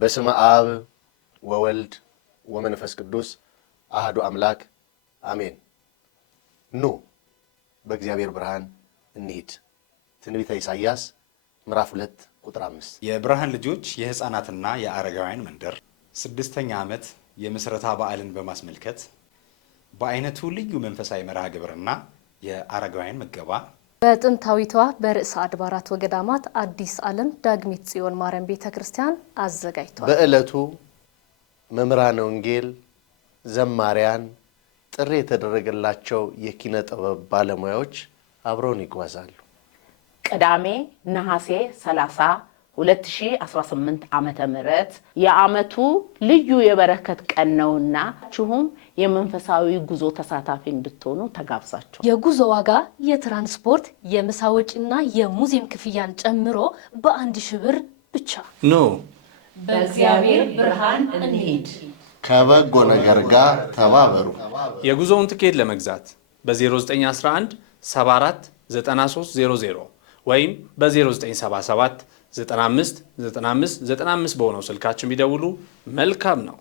በስመ አብ ወወልድ ወመንፈስ ቅዱስ አሐዱ አምላክ አሜን። ኑ በእግዚአብሔር ብርሃን እንሂድ። ትንቢተ ኢሳይያስ ምዕራፍ 2 ቁጥር 5። የብርሃን ልጆች የሕፃናትና የአረጋውያን መንደር 6ኛ ዓመት የምስረታ በዓልን በማስመልከት በአይነቱ ልዩ መንፈሳዊ መርሃ ግብርና የአረጋውያን ምገባ በጥንታዊቷ በርዕሰ አድባራት ወገዳማት አዲስ ዓለም ዳግሚት ጽዮን ማርያም ቤተክርስቲያን አዘጋጅቷል። በዕለቱ መምህራነ ወንጌል፣ ዘማሪያን፣ ጥሪ የተደረገላቸው የኪነ ጥበብ ባለሙያዎች አብረውን ይጓዛሉ። ቅዳሜ ነሐሴ 30 2018 ዓመተ ምህረት የዓመቱ ልዩ የበረከት ቀን ነውና ችሁም የመንፈሳዊ ጉዞ ተሳታፊ እንድትሆኑ ተጋብዛችሁ የጉዞ ዋጋ የትራንስፖርት የምሳ ወጪና የሙዚየም ክፍያን ጨምሮ በ1000 ብር ብቻ። ኑ በእግዚአብሔር ብርሃን እንሂድ። ከበጎ ነገር ጋር ተባበሩ። የጉዞውን ትኬት ለመግዛት በ0911 74 9300 ወይም በ0977 95 95 95 በሆነው ስልካችን ቢደውሉ መልካም ነው።